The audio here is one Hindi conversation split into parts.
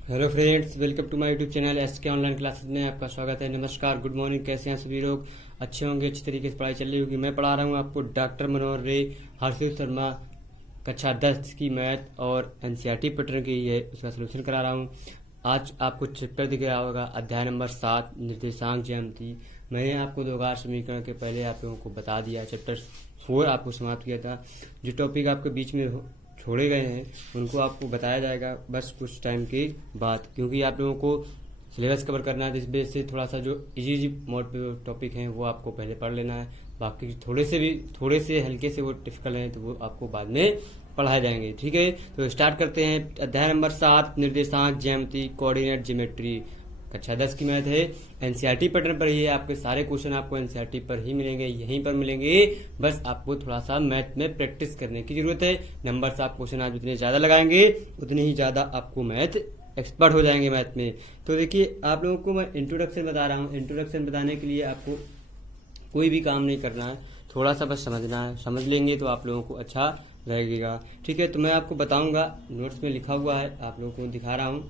Hello friends, welcome to my YouTube channel SK online classes में आपका स्वागत है। नमस्कार, गुड मॉर्निंग। कैसे हैं सभी लोग? अच्छे होंगे, अच्छी तरीके से पढ़ाई चल रही होगी। मैं पढ़ा रहा हूं आपको डॉक्टर मनोहर रे, हर्षित शर्मा कक्षा 10 की मैथ और एनसीईआरटी पैटर्न की है, उसका सोल्यूशन करा रहा हूं। आज आपको चैप्टर दिख रहा होगा, अध्याय नंबर 7 निर्देशांक ज्यामिति। मैंने आपको दो घात समीकरण के पहले आप लोगों को बता दिया, चैप्टर 4 आपको समाप्त किया था। जो टॉपिक आपके बीच में छोड़े गए हैं उनको आपको बताया जाएगा बस कुछ टाइम के बाद, क्योंकि आप लोगों को सिलेबस कवर करना है। इस बेस से थोड़ा सा जो इजी मोड पे टॉपिक हैं वो आपको पहले पढ़ लेना है। बाकी थोड़े से हल्के से वो डिफिकल्ट हैं तो वो आपको बाद में पढ़ाए जाएंगे। ठीक है, तो स्टार्ट करते हैं। अध्याय नंबर 7 निर्देशांक ज्यामिति, कोऑर्डिनेट ज्योमेट्री, कक्षा 10 की मैथ है। एनसीईआरटी पैटर्न पर ही है, आपके सारे क्वेश्चन आपको एनसीईआरटी पर ही मिलेंगे, यहीं पर मिलेंगे। बस आपको थोड़ा सा मैथ में प्रैक्टिस करने की जरूरत है। नंबर आप क्वेश्चन आप जितने ज्यादा लगाएंगे उतने ही ज्यादा आपको मैथ एक्सपर्ट हो जाएंगे मैथ में। तो देखिए, आप लोगों को मैं इंट्रोडक्शन बता रहा हूँ। इंट्रोडक्शन बताने के लिए आपको कोई भी काम नहीं करना है, थोड़ा सा बस समझना है। समझ लेंगे तो आप लोगों को अच्छा लगेगा। ठीक है, तो मैं आपको बताऊंगा, नोट्स में लिखा हुआ है, आप लोगों को दिखा रहा हूँ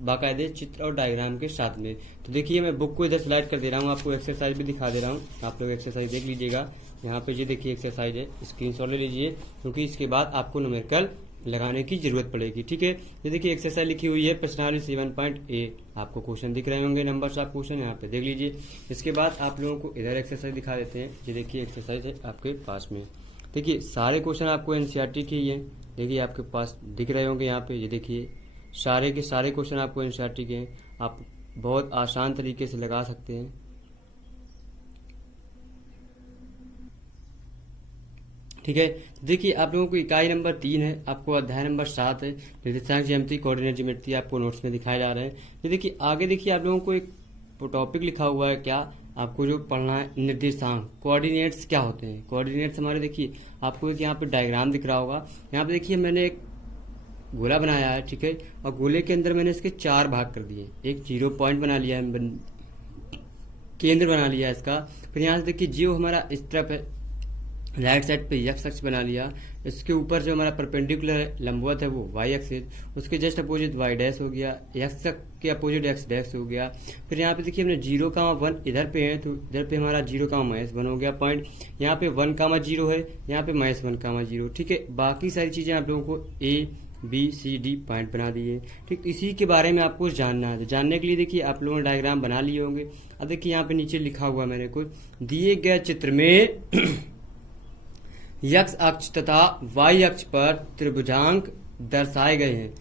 बाकायदे चित्र और डायग्राम के साथ में। तो देखिए, मैं बुक को इधर स्लाइड कर दे रहा हूँ, आपको एक्सरसाइज भी दिखा दे रहा हूँ। आप लोग एक्सरसाइज देख लीजिएगा। यहाँ पे ये देखिए एक्सरसाइज है, स्क्रीनशॉट ले लीजिए, क्योंकि इसके बाद आपको न्यूमेरिकल लगाने की जरूरत पड़ेगी। ठीक है, ये देखिए एक्सरसाइज लिखी हुई है प्रश्नावली 7.A। आपको क्वेश्चन दिख रहे होंगे, नंबर ऑफ क्वेश्चन यहाँ पे देख लीजिए। इसके बाद आप लोगों को इधर एक्सरसाइज दिखा देते हैं। ये देखिए एक्सरसाइज है आपके पास में। देखिए, सारे क्वेश्चन आपको एनसीईआरटी के ही है। देखिए आपके पास दिख रहे होंगे यहाँ पे। ये देखिए सारे के सारे क्वेश्चन आपको एनसीईआरटी के हैं, आप बहुत आसान तरीके से लगा सकते हैं। ठीक है, देखिए आप लोगों को इकाई नंबर 3 है, आपको अध्याय नंबर 7 है, निर्देशांक ज्यामिति, कोऑर्डिनेट ज्योमेट्री आपको नोट्स में दिखाए जा रहे हैं। ये देखिए आगे देखिए आप लोगों को एक टॉपिक लिखा हुआ है, क्या आपको जो पढ़ना है, निर्देशांक, कोऑर्डिनेट्स क्या होते हैं। कोऑर्डिनेट्स हमारे देखिए आपको एक यहाँ पे डायग्राम दिख रहा होगा। यहाँ पे देखिए मैंने एक गोला बनाया है, ठीक है, और गोले के अंदर मैंने इसके 4 भाग कर दिए। एक 0 पॉइंट बना लिया है, केंद्र बना लिया है इसका। फिर यहाँ से देखिए जो हमारा इस तरफ है, राइट साइड पे एक्स अक्ष बना लिया। इसके ऊपर जो हमारा परपेंडिकुलर है, लंबवत है, वो वाई एक्स है। उसके जस्ट अपोजिट वाई डैश हो गया, एक्स के अपोजिट एक्स डैश हो गया। फिर यहाँ पे देखिए हमने 0,1 इधर पे है, तो इधर पे हमारा 0,-1 हो गया पॉइंट। यहाँ पे 1,0 है, यहाँ पे -1,0। ठीक है, बाकी सारी चीजें आप लोगों को ABCD पॉइंट बना दिए। ठीक, इसी के बारे में आपको जानना है। तो जानने के लिए देखिए आप लोगों ने डायग्राम बना लिए होंगे। अब देखिए यहाँ पे नीचे लिखा हुआ मैंने कुछ दिए गए चित्र में x अक्ष तथा y अक्ष पर त्रिभुजांक दर्शाए गए हैं।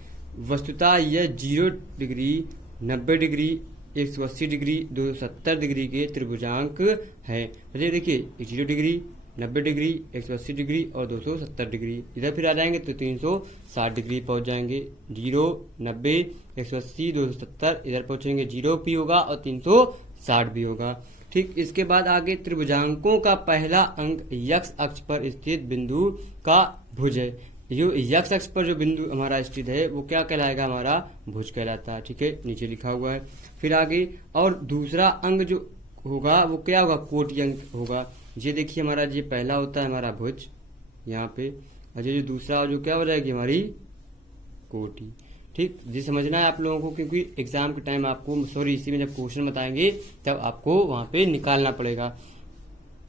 वस्तुतः यह 0 डिग्री, 90 डिग्री, 180 डिग्री, 270 डिग्री के त्रिभुजांक है। देखिए 0 डिग्री, 90 डिग्री, 180 डिग्री और 270 डिग्री। इधर फिर आ जाएंगे तो 360 डिग्री पहुंच जाएंगे। 0, 90, 180, 270, इधर पहुंचेंगे 0 भी होगा और 360 भी होगा। ठीक, इसके बाद आगे त्रिभुजांकों का पहला अंक x अक्ष पर स्थित बिंदु का भुज है। जो x अक्ष पर जो बिंदु हमारा स्थित है वो क्या कहलाएगा, हमारा भुज कहलाता है। ठीक है, नीचे लिखा हुआ है। फिर आगे और दूसरा अंक जो होगा वो क्या होगा, कोटि अंक होगा। ये देखिए हमारा ये पहला होता है हमारा भुज यहाँ पे, और ये जो दूसरा जो क्या हो जाएगी हमारी कोटि। ठीक, ये समझना है आप लोगों को, क्योंकि एग्जाम के टाइम आपको इसी में जब क्वेश्चन बताएंगे तब आपको वहां पे निकालना पड़ेगा।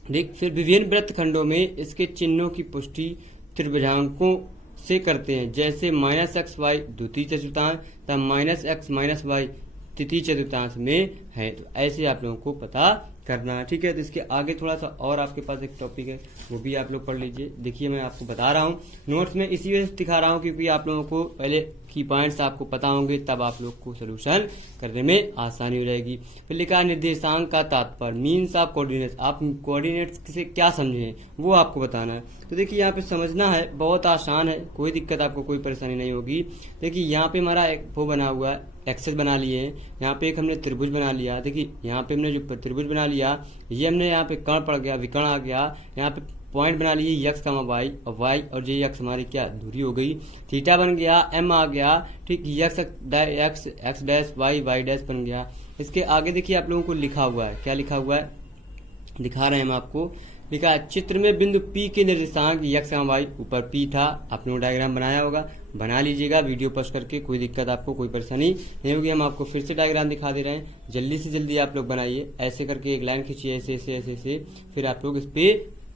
ठीक, फिर विभिन्न वृत्तखंडों में इसके चिन्हों की पुष्टि त्रिभुजांकों से करते हैं, जैसे -xy द्वितीय चतुर्थांश तथा -x-y तृतीय चतुर्थांश में है। तो ऐसे आप लोगों को पता करना है। ठीक है, तो इसके आगे थोड़ा सा और आपके पास एक टॉपिक है, वो भी आप लोग पढ़ लीजिए। देखिए मैं आपको बता रहा हूँ, नोट्स में इसी वजह से दिखा रहा हूँ क्योंकि आप लोगों को पहले की पॉइंट्स आपको पता होंगे, तब आप लोग को सोल्यूशन करने में आसानी हो जाएगी। फिर लिखा निर्देशांक का तात्पर्य, मीन्स ऑफ कोऑर्डिनेट्स। आप कोऑर्डिनेट्स से क्या समझे वो आपको बताना है। तो देखिए यहाँ पे समझना है, बहुत आसान है, कोई दिक्कत आपको कोई परेशानी नहीं होगी। देखिए यहाँ पे हमारा एक वो बना हुआ है, एक्सेस बना लिए हैं। यहाँ पे एक हमने त्रिभुज बना लिया। देखिए यहाँ पे हमने जो त्रिभुज बना लिया, ये हमने यहाँ पे कर्ण पड़ गया, विकर्ण आ गया। यहाँ पे पॉइंट बना लिए x, y और y, और ये x हमारी क्या दूरी हो गई, थीटा बन गया, m आ गया। ठीक, x डैश y डैश बन गया। इसके आगे देखिए आप लोगों को लिखा हुआ है, क्या लिखा हुआ है दिखा रहे हैं हम आपको। लिखा है चित्र में बिंदु P के निर्देशांक x, y, ऊपर P था, आप लोगों ने डायग्राम बनाया होगा, बना लीजिएगा वीडियो पोस्ट करके, कोई दिक्कत आपको कोई परेशानी नहीं होगी। हम आपको फिर से डायग्राम दिखा दे रहे हैं, जल्दी से जल्दी आप लोग बनाइए। ऐसे करके एक लाइन खींचिए, ऐसे ऐसे ऐसे ऐसे, फिर आप लोग इस पे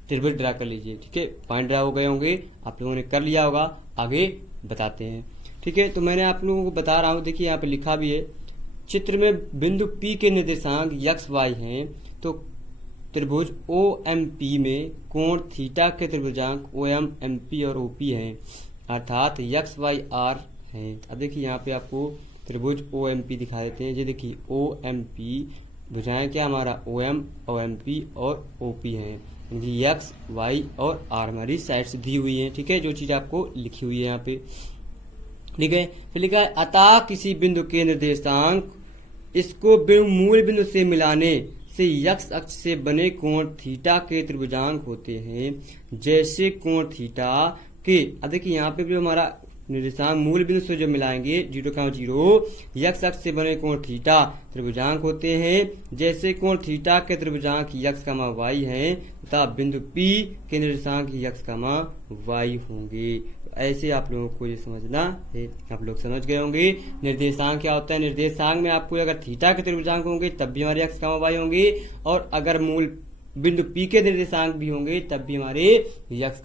त्रिभुज ड्रा कर लीजिए। ठीक है, पॉइंट ड्रा हो गए होंगे, आप लोगों ने कर लिया होगा, आगे बताते हैं। ठीक है, तो मैंने आप लोगों को बता रहा हूँ, देखिए यहाँ पे लिखा भी है, चित्र में बिंदु P के निर्देशांक x y हैं, तो त्रिभुज OMP में कोण थीटा के त्रिभुजांक OM, MP और OP हैं, अर्थात x y r हैं। अब देखिए यहाँ पे आपको त्रिभुज OMP दिखा देते हैं। ये देखिए OMP भुजाएं क्या हमारा OM, OMP और OP हैं, x y और r हमारी साइड से दी हुई है। ठीक है, जो चीज आपको लिखी हुई है यहाँ पे। ठीक है, फिर लिखा है अतः किसी बिंदु के निर्देशांक इसको मूल बिंदु से मिलाने से x अक्ष से बने कोण थीटा के त्रिभुजांक होते हैं, जैसे कोण थीटा के। अब देखिए यहाँ पे भी हमारा निर्देशांक मूल बिंदु से जो मिलाएंगे 0,0 x अक्ष से बने कोण थीटा त्रिभुजांक होते हैं, जैसे कोण थीटा के त्रिभुजांक x, y हैं तथा बिंदु P के निर्देशांक x, y होंगे। ऐसे आप लोगों को ये समझना है, आप लोग समझ गए होंगे। निर्देशांक क्या होता है, निर्देशांक में आपको अगर थीटा के त्रिभुजांक होंगे तब भी हमारे x, y होंगे, और अगर मूल बिंदु P के निर्देशांक भी होंगे तब भी हमारे x,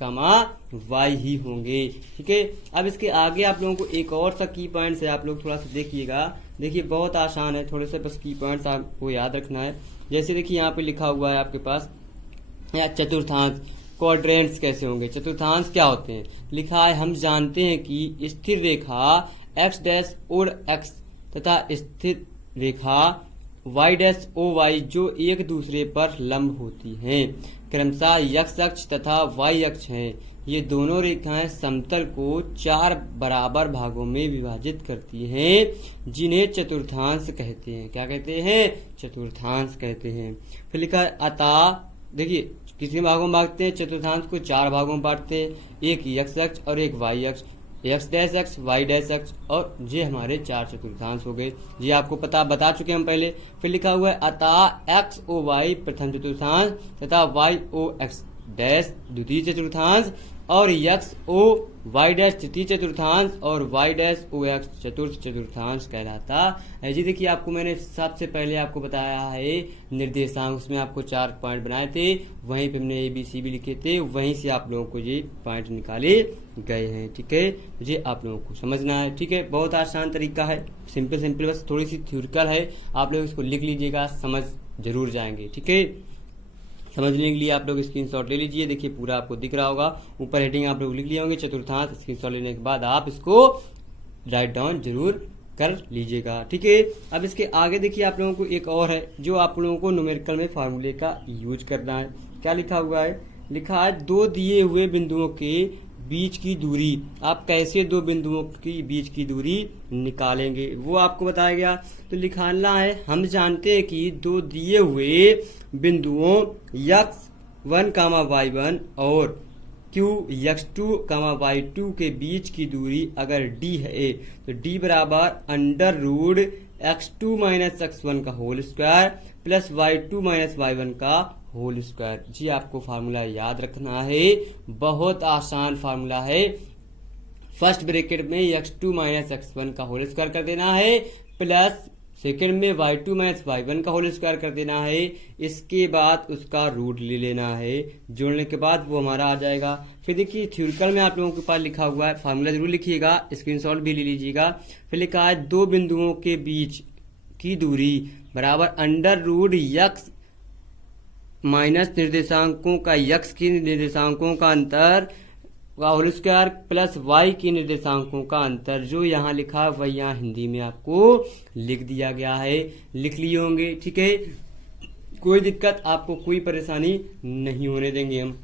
y ही होंगे। ठीक है, अब इसके आगे आप लोगों को एक और सा की पॉइंट्स है, आप लोग थोड़ा सा देखिएगा। देखिए बहुत आसान है, थोड़े से बस की पॉइंट्स आपको याद रखना है। जैसे देखिए यहाँ पे लिखा हुआ है आपके पास चतुर्थांश, क्वाड्रेंट्स कैसे होंगे, चतुर्थांश क्या होते हैं। लिखा है हम जानते हैं कि स्थिर रेखा x डैश और x तथा स्थिर रेखा y डैश ओ y जो एक दूसरे पर लंब होती हैं, क्रमशः x अक्ष तथा y अक्ष हैं। ये दोनों रेखाएं समतल को 4 बराबर भागों में विभाजित करती हैं, जिन्हें चतुर्थांश कहते हैं। क्या कहते हैं, चतुर्थांश कहते हैं। फिर लिखा है अतः, देखिए कितने भागों में बांटते हैं, चतुर्थांश को 4 भागों में बांटते हैं, एक x अक्ष और एक y अक्ष, x डैश अक्ष, y डैश अक्ष, और ये हमारे 4 चतुर्थांश हो गए। ये आपको बता चुके हम पहले। फिर लिखा हुआ है अतः x o y प्रथम चतुर्थांश तथा y o x डैश द्वितीय चतुर्थांश, और x o y डैश तृतीय चतुर्थांश और y डैश o x चतुर्थ चतुर्थांश कहलाता है। जी देखिए आपको मैंने सबसे पहले आपको बताया है निर्देशांक, उसमें आपको 4 पॉइंट बनाए थे, वहीं पे हमने ABC भी लिखे थे, वहीं से आप लोगों को ये पॉइंट निकाले गए हैं। ठीक है, ये आप लोगों को समझना है। ठीक है, बहुत आसान तरीका है, सिंपल, बस थोड़ी सी थ्योरिकल है, आप लोग इसको लिख लीजिएगा, समझ जरूर जाएंगे। ठीक है, समझने के लिए आप लोग स्क्रीनशॉट ले लीजिए। देखिए पूरा आपको दिख रहा होगा, ऊपर हेडिंग आप लोग लिख लिए होंगे चतुर्थांश। स्क्रीनशॉट लेने के बाद आप इसको राइट डाउन जरूर कर लीजिएगा। ठीक है, अब इसके आगे देखिए आप लोगों को एक और है जो आप लोगों को न्यूमेरिकल में फार्मूले का यूज करना है। क्या लिखा हुआ है, लिखा है 2 दिए हुए बिंदुओं के बीच की दूरी। आप कैसे 2 बिंदुओं की बीच की दूरी निकालेंगे वो आपको बताया गया। तो लिखाना है हम जानते हैं कि 2 दिए हुए बिंदुओं x1, y1 और x2, y2 के बीच की दूरी अगर d है तो d बराबर under root x2 minus x1 का whole square plus y2 minus y1 का होल स्क्वायर। जी आपको फार्मूला याद रखना है, बहुत आसान फार्मूला है। फर्स्ट ब्रैकेट में x2 माइनस x1 का होल स्क्वायर कर देना है, प्लस सेकेंड में y2 माइनस y1 का होल स्क्वायर कर देना है, इसके बाद उसका रूट ले लेना है, जोड़ने के बाद वो हमारा आ जाएगा। फिर देखिए थ्योरिकल में आप लोगों के पास लिखा हुआ है, फार्मूला जरूर लिखिएगा, स्क्रीनशॉट भी ले लीजिएगा। फिर लिखा है 2 बिंदुओं के बीच की दूरी बराबर अंडर रूट x माइनस निर्देशांकों का x के निर्देशांकों का अंतर का होल स्क्वायर प्लस y के निर्देशांकों का अंतर। जो यहाँ लिखा है वही यहाँ हिंदी में आपको लिख दिया गया है, लिख लिए होंगे। ठीक है, कोई दिक्कत आपको कोई परेशानी नहीं होने देंगे हम।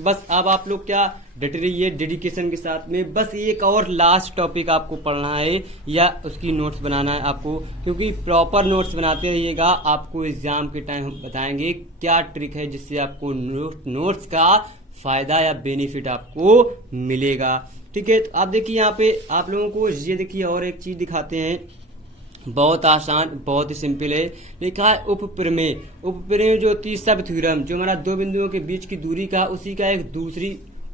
बस अब आप लोग क्या डट रहिए डेडिकेशन के साथ में। बस एक और लास्ट टॉपिक आपको पढ़ना है या उसकी नोट्स बनाना है आपको, क्योंकि प्रॉपर नोट्स बनाते रहिएगा। आपको एग्जाम के टाइम हम बताएंगे क्या ट्रिक है जिससे आपको नोट्स का फायदा या बेनिफिट आपको मिलेगा। ठीक है, तो आप देखिए यहाँ पे आप लोगों को ये देखिए और एक चीज दिखाते हैं, बहुत आसान, बहुत ही सिंपल है। लिखा है उपप्रमेय। उपप्रमेय जो होती है सब थ्योरम, जो हमारा 2 बिंदुओं के बीच की दूरी का उसी का एक दूसरी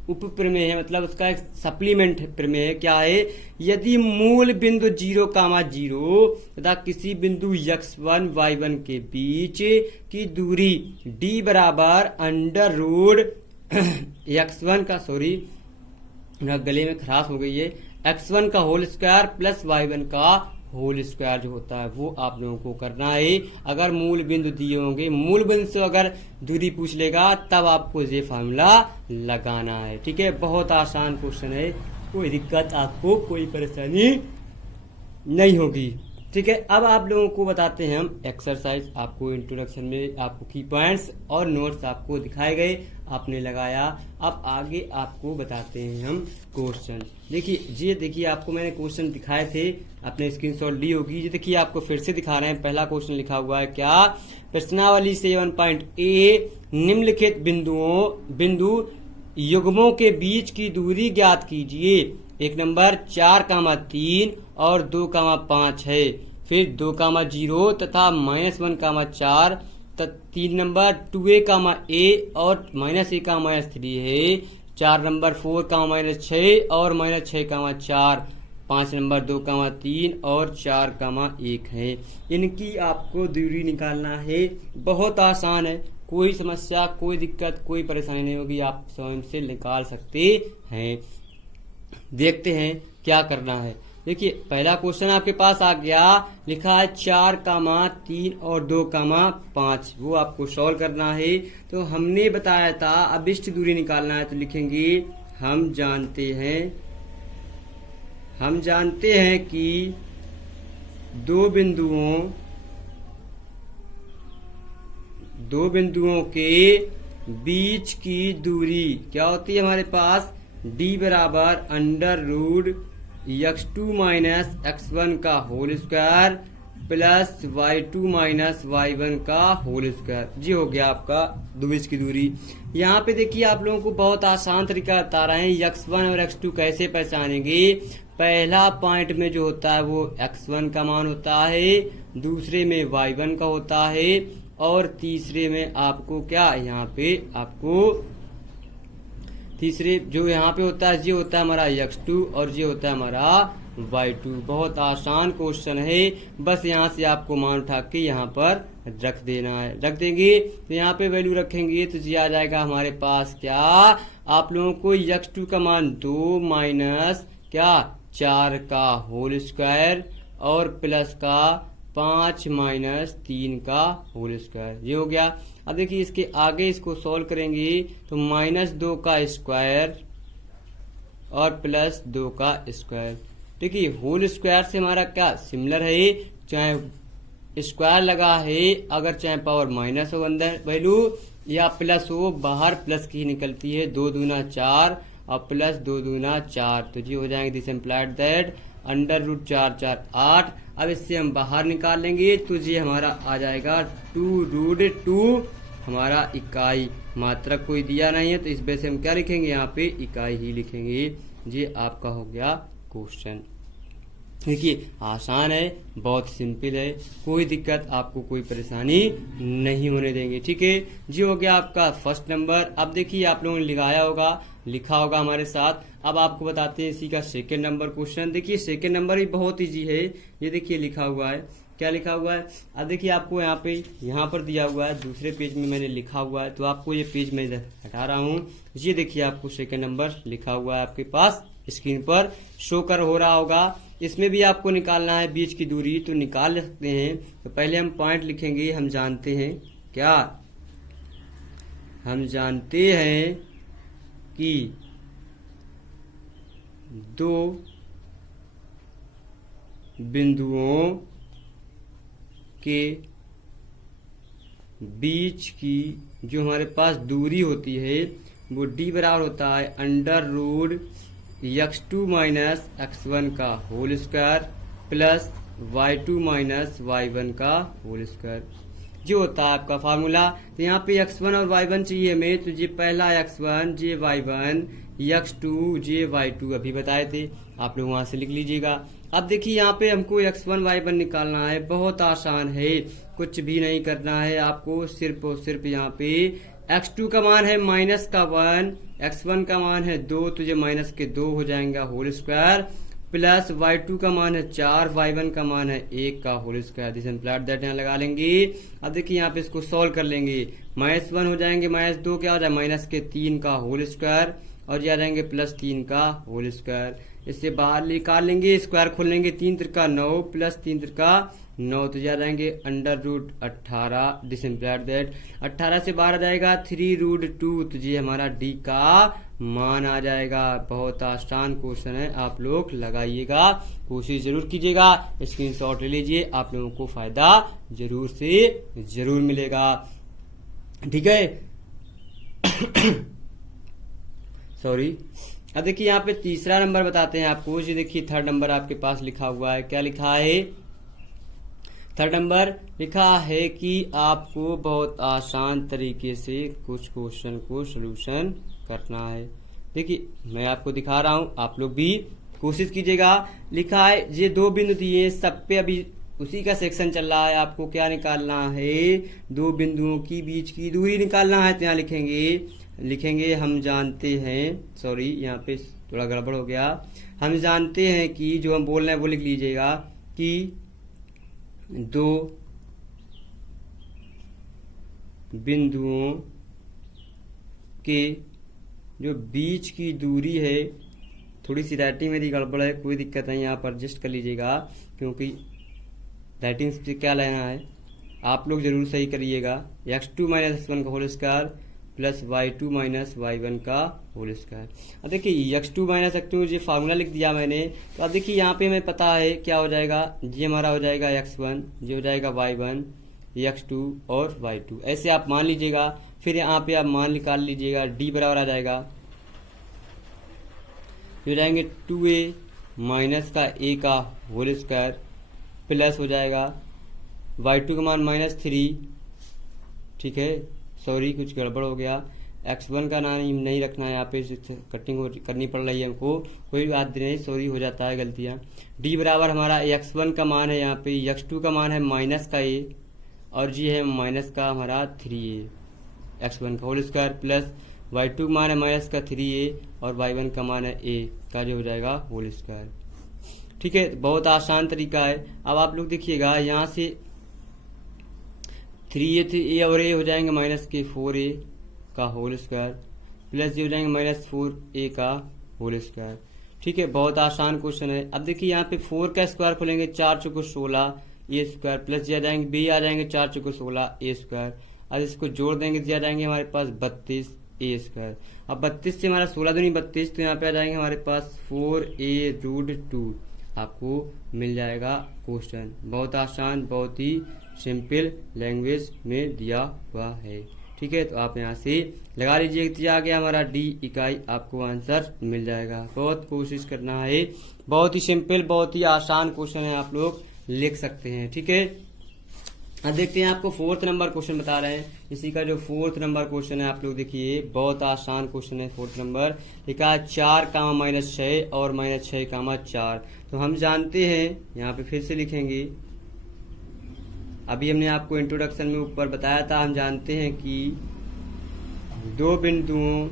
उप प्रमेय है, मतलब उसका एक सप्लीमेंट प्रमेय है। क्या है? यदि मूल बिंदु 0,0 तथा किसी बिंदु x1 y1 के बीच की दूरी d बराबर अंडर रूट x1 का, सॉरी गले में खराश हो गई है, x1 का होल स्क्वायर प्लस y1 का होल स्क्वायर जो होता है वो आप लोगों को करना है। अगर मूल बिंदु दिए होंगे, मूल बिंदु से अगर दूरी पूछ लेगा तब आपको ये फार्मूला लगाना है। ठीक है, बहुत आसान क्वेश्चन है, कोई दिक्कत आपको, कोई परेशानी नहीं होगी। ठीक है, अब आप लोगों को बताते हैं हम एक्सरसाइज। आपको इंट्रोडक्शन में आपको की पॉइंट्स और नोट्स आपको दिखाए गए, आपने लगाया। अब आगे आपको बताते हैं हम क्वेश्चन। देखिए आपको मैंने क्वेश्चन दिखाए थे, आपने स्क्रीनशॉट ली होगी। ये देखिए आपको फिर से दिखा रहे हैं। पहला क्वेश्चन लिखा हुआ है क्या? प्रश्नावली 7.A निम्नलिखित बिंदु युग्मों के बीच की दूरी ज्ञात कीजिए। एक नंबर 4,3 और 2,5 है, फिर 2,0 तथा -1,4, 3 नंबर 2a, और -a,-3 है, 4 नंबर 4, और -6,4, 5 नंबर 2,3 और 4,1 है। इनकी आपको दूरी निकालना है। बहुत आसान है, कोई समस्या, कोई दिक्कत, कोई परेशानी नहीं होगी, आप स्वयं से निकाल सकते हैं। देखते हैं क्या करना है। देखिए पहला क्वेश्चन आपके पास आ गया, लिखा है 4,3 और 2,5, वो आपको सॉल्व करना है। तो हमने बताया था अभिष्ट दूरी निकालना है, तो लिखेंगे हम जानते हैं कि दो बिंदुओं के बीच की दूरी क्या होती है हमारे पास? d बराबर under root x2 minus x1 का whole square plus y2 minus y1 का होल स्क्वायर। जी हो गया आपका द्विभुज की दूरी। यहाँ पे देखिए आप लोगों को बहुत आसान तरीका बता रहे हैं, x1 और x2 कैसे पहचानेंगे। पहला पॉइंट में जो होता है वो x1 का मान होता है, दूसरे में y1 का होता है, और तीसरे में आपको क्या, यहाँ पे आपको तीसरे जो यहाँ पे होता है, ये होता है हमारा x2 और ये होता है हमारा y2। बहुत आसान क्वेश्चन है, बस यहाँ से आपको मान उठा के यहाँ पर रख देना है। रख देंगे तो यहाँ पे वैल्यू रखेंगे तो ये आ जाएगा हमारे पास क्या, आप लोगों को x2 का मान 2 माइनस क्या 4 का होल स्क्वायर और प्लस का 5 माइनस 3 का होल स्क्वायर, ये हो गया। अब देखिए इसके आगे इसको सॉल्व करेंगे तो -2 का स्क्वायर और प्लस 2 का स्क्वायर। देखिए होल स्क्वायर से हमारा क्या सिमिलर है, चाहे स्क्वायर लगा है, अगर चाहे पावर माइनस हो अंदर वैल्यू या प्लस हो, बाहर प्लस की निकलती है। 2 दूना 4 और प्लस 2 दूना 4, तो जी हो जाएंगे this implied that under root 4 4 8। अब इससे हम बाहर निकाल लेंगे तो ये हमारा आ जाएगा 2√2 हमारा इकाई। मात्रक कोई दिया नहीं है तो इस वजह से हम क्या लिखेंगे, यहाँ पे इकाई ही लिखेंगे। ये आपका हो गया क्वेश्चन। देखिए आसान है, बहुत सिंपल है, कोई दिक्कत आपको कोई परेशानी नहीं होने देंगे। ठीक है जी, हो गया आपका फर्स्ट नंबर। अब देखिए आप लोगों ने लिखा होगा हमारे साथ। अब आपको बताते हैं इसी का सेकंड नंबर क्वेश्चन। देखिए सेकंड नंबर भी बहुत इजी है, ये देखिए लिखा हुआ है, क्या लिखा हुआ है। अब देखिए आपको यहाँ पर दिया हुआ है, दूसरे पेज में मैंने लिखा हुआ है, तो आपको ये पेज मैं हटा रहा हूँ। ये देखिए आपको सेकंड नंबर लिखा हुआ है, आपके पास स्क्रीन पर शो कर हो रहा होगा। इसमें भी आपको निकालना है बीच की दूरी, तो निकाल सकते हैं। तो पहले हम पॉइंट लिखेंगे। हम जानते हैं क्या, हम जानते हैं कि दो बिंदुओं के बीच की जो हमारे पास दूरी होती है वो d बराबर होता है under root x2 minus x1 का whole square plus y2 minus y1 का होल स्क्वायर, जो होता है आपका फार्मूला। तो यहाँ पे x1 और y1 चाहिए हमें, तो ये पहला x1 ये y1 x2 ये y2 अभी बताए थे, आप लोग वहां से लिख लीजिएगा। अब देखिए यहाँ पे हमको x1 y1 निकालना है, बहुत आसान है, कुछ भी नहीं करना है आपको, सिर्फ और सिर्फ यहाँ पे x2 का मान है -1 x1 का मान है 2 तो ये माइनस के 2 हो जाएंगे होल स्क्वायर, प्लस y2 का मान है 4, y1 का मान है 1 का whole square. This implied that यहाँ लगा लेंगे। अब देखिए यहाँ पे इसको सॉल्व कर लेंगे। -1 हो जाएंगे, -2 क्या हो जाए माइनस के 3 का होल स्क्वायर, और ये आ जाएंगे +3 का होल स्क्वायर। इससे बाहर निकाल लेंगे, स्क्वायर खोल लेंगे, 3 त्रिका 9 प्लस 3 त्रिका 9 तो जा जाएंगे √18। दिस इम्प्लाइड दैट 18 से बाहर आ जाएगा 3√2 तो ये हमारा डी का मान आ जाएगा। बहुत आसान क्वेश्चन है, आप लोग लगाइएगा, कोशिश जरूर कीजिएगा, स्क्रीनशॉट ले लीजिए, आप लोगों को फायदा जरूर से जरूर मिलेगा। ठीक है सॉरी। अब देखिए यहाँ पे तीसरा नंबर बताते हैं आपको। ये देखिए थर्ड नंबर आपके पास लिखा हुआ है, क्या लिखा है? थर्ड नंबर लिखा है कि आपको बहुत आसान तरीके से कुछ क्वेश्चन को सॉल्यूशन करना है। देखिए मैं आपको दिखा रहा हूं, आप लोग भी कोशिश कीजिएगा। लिखा है ये 2 बिंदु दिए, सब पे अभी उसी का सेक्शन चल रहा है। आपको क्या निकालना है? 2 बिंदुओं की बीच की दूरी निकालना है। तो यहाँ लिखेंगे हम जानते हैं, सॉरी यहाँ पे थोड़ा गड़बड़ हो गया। हम जानते हैं कि जो हम बोल रहे हैं वो लिख लीजिएगा कि 2 बिंदुओं के जो बीच की दूरी है, थोड़ी सी राइटिंग मेरी गड़बड़ है, कोई दिक्कत नहीं, यहाँ पर एडजस्ट कर लीजिएगा, क्योंकि राइटिंग से क्या लेना है आप लोग जरूर सही करिएगा। x2 - x1 का whole square plus y2 - y1 का होल स्क्वायर। अब देखिए x2 - x2 ये फार्मूला लिख दिया मैंने। तो अब देखिए यहाँ पे हमें पता है क्या हो जाएगा, ये हमारा हो जाएगा x1, ये हो जाएगा y1, x2 और y2, ऐसे आप मान लीजिएगा। फिर यहाँ पे आप मान निकाल लीजिएगा, d बराबर आ जाएगा, ये हो जाएंगे 2a माइनस का a का होल स्क्वायर प्लस हो जाएगा y2 का मान -3। ठीक है सॉरी कुछ गड़बड़ हो गया, x1 का नाम नहीं रखना है, यहाँ पे कटिंग करनी पड़ रही है हमको, कोई बात नहीं, सॉरी हो जाता है गलतियाँ। d बराबर हमारा x1 का मान है, यहाँ पे x2 का मान है माइनस का a, और जी है माइनस का हमारा 3a x1 का होल स्क्वायर प्लस y2 का मान है माइनस का 3a और y1 का मान है a का जो हो जाएगा होल स्क्वायर। ठीक है, बहुत आसान तरीका है। अब आप लोग देखिएगा यहाँ से 3a और a हो जाएंगे माइनस के 4a का होल स्क्वायर प्लस ये हो जाएंगे -4a का होल स्क्वायर। ठीक है, बहुत आसान क्वेश्चन है। अब देखिए यहाँ पे 4 का स्क्वायर खोलेंगे, 4 चौको 16 a स्क्वायर प्लस ये आ जाएंगे b आ जाएंगे 4 चौको 16 a स्क्वायर। अब इसको जोड़ देंगे तो आ जाएंगे हमारे पास 32 a स्क्वायर। अब 32 से हमारा 16 दूनी 32, तो यहाँ पे आ जाएंगे हमारे पास 4a√2 आपको मिल जाएगा क्वेश्चन। बहुत आसान, बहुत ही सिंपल लैंग्वेज में दिया हुआ है। ठीक है, तो आप यहाँ से लगा लीजिए, तो आ गया हमारा डी इकाई, आपको आंसर मिल जाएगा। बहुत कोशिश करना है, बहुत ही सिंपल, बहुत ही आसान क्वेश्चन है, आप लोग लिख सकते हैं। ठीक है, अब देखते हैं आपको 4th नंबर क्वेश्चन बता रहे हैं। इसी का जो 4th नंबर क्वेश्चन है, आप लोग देखिए बहुत आसान क्वेश्चन है। 4th नंबर लिखा है 4, -6 और -6, 4। तो हम जानते हैं, यहाँ पे फिर से लिखेंगे, अभी हमने आपको इंट्रोडक्शन में ऊपर बताया था, हम जानते हैं कि 2 बिंदुओं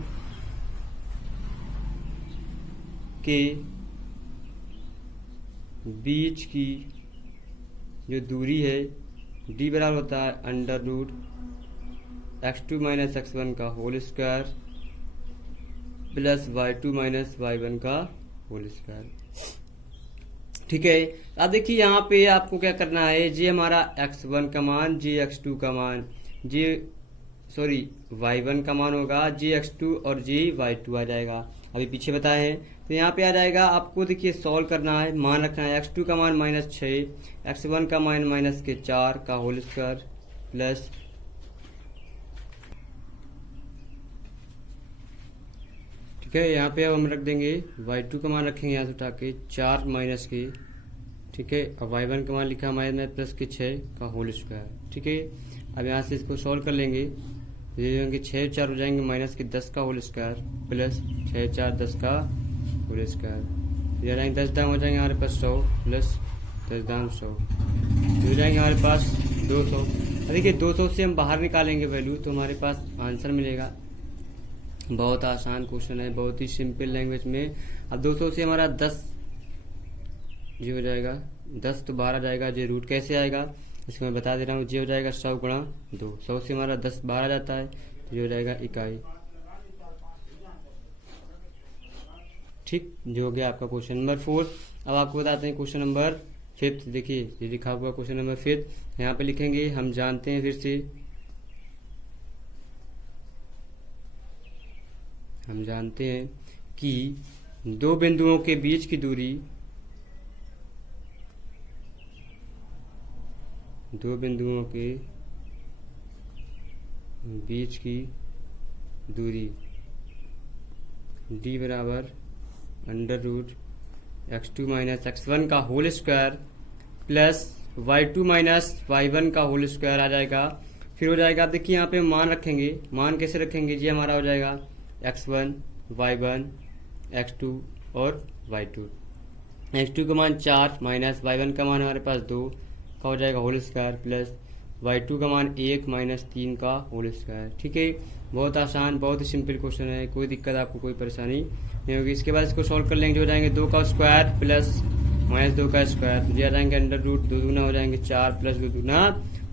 के बीच की जो दूरी है d बराबर होता है √x2 - x1 का whole square plus y2 - y1 का होल स्क्वायर। ठीक है, अब देखिए यहाँ पे आपको क्या करना है, जे हमारा x1 का मान, जे x2 का मान, y1 का मान होगा, जे x2 और जे y2 आ जाएगा। अभी पीछे बताए हैं, तो यहाँ पे आ जाएगा। आपको देखिए सॉल्व करना है, मान रखना है, x2 का मान -6, x1 का मान -4 का होल स्क्वायर प्लस ठीक है, यहाँ पे अब हम रख देंगे y2 का मान रखेंगे यहाँ से उठा के 4 माइनस के, ठीक है, और y1 का मान लिखा हमारे प्लस के 6 का होल स्क्वायर। ठीक है, अब यहाँ से इसको सॉल्व कर लेंगे, ये 6 4 हो जाएंगे माइनस के 10 का होल स्क्वायर प्लस 6 4 10 का होल स्क्वायर, ये जाएंगे 10 दाम हो जाएंगे हमारे पास 100 प्लस 10 दाम 100, हो जाएंगे हमारे पास 200। देखिए 200 से हम बाहर निकालेंगे वैल्यू, तो हमारे पास आंसर मिलेगा बहुत आसान क्वेश्चन है, बहुत ही सिंपल लैंग्वेज में। अब 200 से हमारा 10 जी हो जाएगा, 10 तो 12 जाएगा, जी रूट कैसे आएगा इसको मैं बता दे रहा हूँ। जी हो जाएगा 100 गुणा 2, 100 से हमारा 10 12 जाता है, तो ये हो जाएगा इकाई। ठीक, जो हो गया आपका क्वेश्चन नंबर 4। अब आपको बताते हैं क्वेश्चन नंबर 5। देखिए ये लिखा हुआ क्वेश्चन नंबर 5, यहाँ पे लिखेंगे हम जानते हैं, फिर से हम जानते हैं कि दो बिंदुओं के बीच की दूरी, दो बिंदुओं के बीच की दूरी d बराबर under root x2 minus x1 का whole square plus y2 minus y1 का होल स्क्वायर आ जाएगा। फिर हो जाएगा, देखिए यहाँ पे मान रखेंगे, मान कैसे रखेंगे जी, हमारा हो जाएगा x1 y1 x2 और y2। x2 का मान 4 माइनस y1 का मान हमारे पास 2 का हो जाएगा होल स्क्वायर प्लस y2 का मान 1 माइनस 3 का होल स्क्वायर। ठीक है, बहुत आसान, बहुत ही सिंपल क्वेश्चन है, कोई दिक्कत आपको कोई परेशानी नहीं होगी। इसके बाद इसको सॉल्व कर लेंगे, जो हो जाएंगे 2 का स्क्वायर प्लस माइनस 2 का स्क्वायर, तो आ जाएंगे अंडर रूट 2 दूना हो जाएंगे 4 प्लस 2 दूना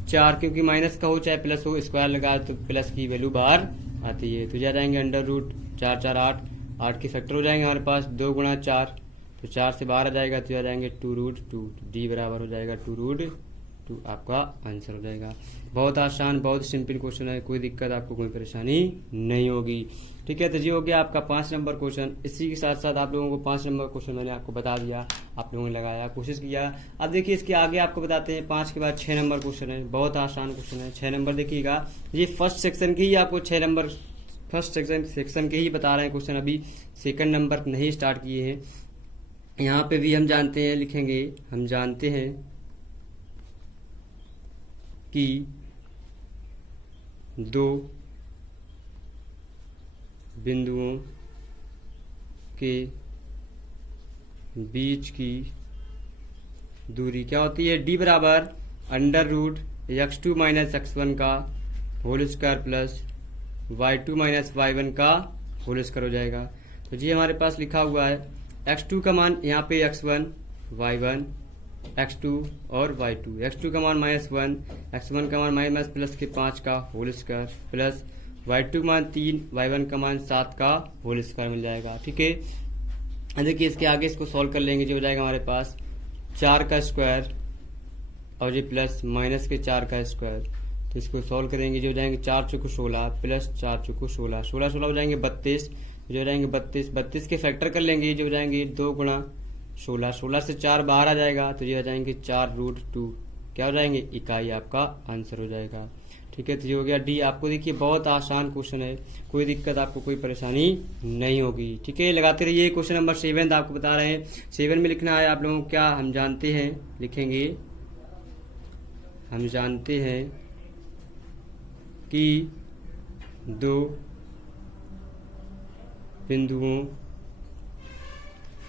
4, क्योंकि माइनस का हो चाहे प्लस हो, स्क्वायर लगा तो प्लस की वैल्यू बाहर आती है। तो आ जाएंगे अंडर रूट 4 4 8, 8 के फैक्टर हो जाएंगे हमारे पास 2 गुणा 4, तो 4 से बाहर आ जाएगा, तो आ जाएंगे 2 रूट 2, डी बराबर हो जाएगा 2 रूट 2, आपका आंसर हो जाएगा। बहुत आसान, बहुत सिंपल क्वेश्चन है, कोई दिक्कत आपको कोई परेशानी नहीं होगी। ठीक है, तो जी हो गया आपका 5 नंबर क्वेश्चन। इसी के साथ साथ आप लोगों को 5 नंबर क्वेश्चन मैंने आपको बता दिया, आप लोगों ने लगाया, कोशिश किया। अब देखिए इसके आगे आपको बताते हैं 5 के बाद 6 नंबर क्वेश्चन है, बहुत आसान क्वेश्चन है। 6 नंबर देखिएगा, ये फर्स्ट सेक्शन के ही आपको 6 नंबर फर्स्ट सेक्शन के ही बता रहे हैं क्वेश्चन, अभी सेकंड नंबर नहीं स्टार्ट किए हैं। यहाँ पे भी हम जानते हैं, लिखेंगे हम जानते हैं कि दो बिंदुओं के बीच की दूरी क्या होती है, d बराबर under root x2 minus x1 का whole square plus y2 minus y1 का होल स्क्वायर हो जाएगा। तो जी हमारे पास लिखा हुआ है x2 का मान यहाँ पे x1 y1 x2 और y2, x2 का मान -1, x1 का मान माइनस प्लस के 5 का होल स्क्वायर प्लस y2 का मान 3, y1 का मान 7 का होल स्क्वायर मिल जाएगा। ठीक है, देखिए इसके आगे इसको सॉल्व कर लेंगे, जो हो जाएगा हमारे पास 4 का स्क्वायर और ये प्लस माइनस के 4 का स्क्वायर, तो इसको सॉल्व करेंगे, जो हो जाएंगे 4 चौको 16 प्लस 4 चौको 16, 16 16 हो जाएंगे 32, जो हो जाएंगे 32, 32 के फैक्टर कर लेंगे, जो हो जाएंगे 2 गुणा 16, 16 से 4 बाहर आ जाएगा, तो ये आ जाएंगे 4 रूट 2, क्या हो जाएंगे इकाई, आपका आंसर हो जाएगा। ठीक है, तो ये हो गया डी। आपको देखिए बहुत आसान क्वेश्चन है, कोई दिक्कत आपको कोई परेशानी नहीं होगी। ठीक है, लगाते रहिए। क्वेश्चन नंबर 7 आपको बता रहे हैं, 7 में लिखना है आप लोगों को क्या, हम जानते हैं, लिखेंगे हम जानते हैं कि दो बिंदुओं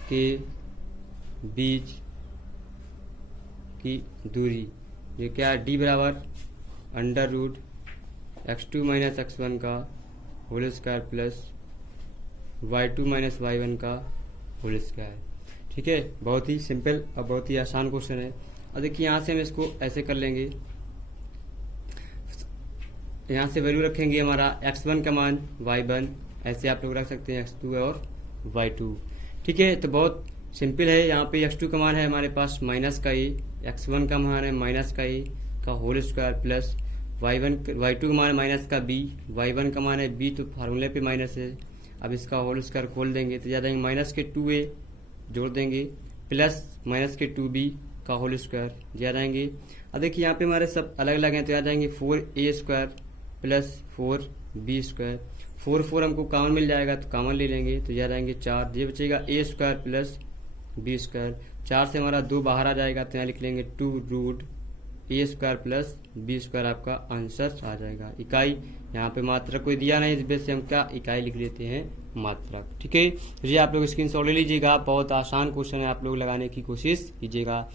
के बीच की दूरी, ये क्या है, डी बराबर under root x2 minus x1 का whole square plus y2 minus y1 का होल स्क्वायर। ठीक है, बहुत ही सिंपल और बहुत ही आसान क्वेश्चन है। और देखिए यहाँ से हम इसको ऐसे कर लेंगे, यहाँ से वैल्यू रखेंगे हमारा x1 का मान y1, ऐसे आप लोग रख सकते हैं x2 और y2। ठीक है, तो बहुत सिंपल है। यहाँ पे x2 का मान है हमारे पास माइनस का ए, x1 का मान है माइनस का ए का होल स्क्वायर प्लस y2 का मान है माइनस का बी, y1 का मान है बी, तो फार्मूले पे माइनस है। अब इसका होल स्क्वायर खोल देंगे तो जा जाएंगे माइनस के 2a जोड़ देंगे प्लस माइनस के 2b का होल स्क्वायर जा जाएंगे। अब देखिए यहाँ पे हमारे सब अलग अलग हैं, तो आ जाएंगे 4a square plus 4b square, 4 4 हमको कॉमन मिल जाएगा तो कॉमन ले लेंगे, तो जा जाएंगे 4, ये बचेगा a square plus b square, 4 से हमारा 2 बाहर आ जाएगा, तो यहाँ लिख लेंगे 2 root a square plus b square, आपका आंसर आ जाएगा। इकाई यहाँ पे मात्रक कोई दिया नहीं, इस बेस से हम क्या इकाई लिख लेते हैं मात्रक। ठीक है, ये आप लोग स्क्रीनशॉट ले लीजिएगा, बहुत आसान क्वेश्चन है, आप लोग लगाने की कोशिश कीजिएगा।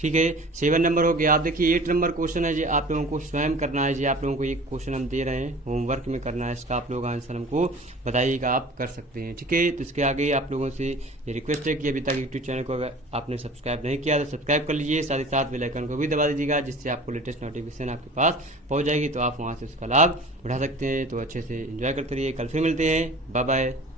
ठीक है। 7 नंबर हो गया। आप देखिए 8 नंबर क्वेश्चन है जी, आप लोगों को स्वयं करना है जी। आप लोगों को एक क्वेश्चन हम दे रहे हैं, होमवर्क में करना है इसका, आप लोग आंसर हमको बताइएगा, आप कर सकते हैं। ठीक है, तो इसके आगे आप लोगों से ये रिक्वेस्ट है कि अभी तक यूट्यूब चैनल को अगर आपने सब्सक्राइब नहीं किया तो सब्सक्राइब कर लीजिए, साथ ही साथ बेल आइकन को भी दबा दीजिएगा, जिससे आपको लेटेस्ट नोटिफिकेशन आपके पास पहुंच जाएगी, तो आप वहां से उसका लाभ उठा सकते हैं। तो अच्छे से एंजॉय करते रहिए, कल फिर मिलते हैं, बाय बाय।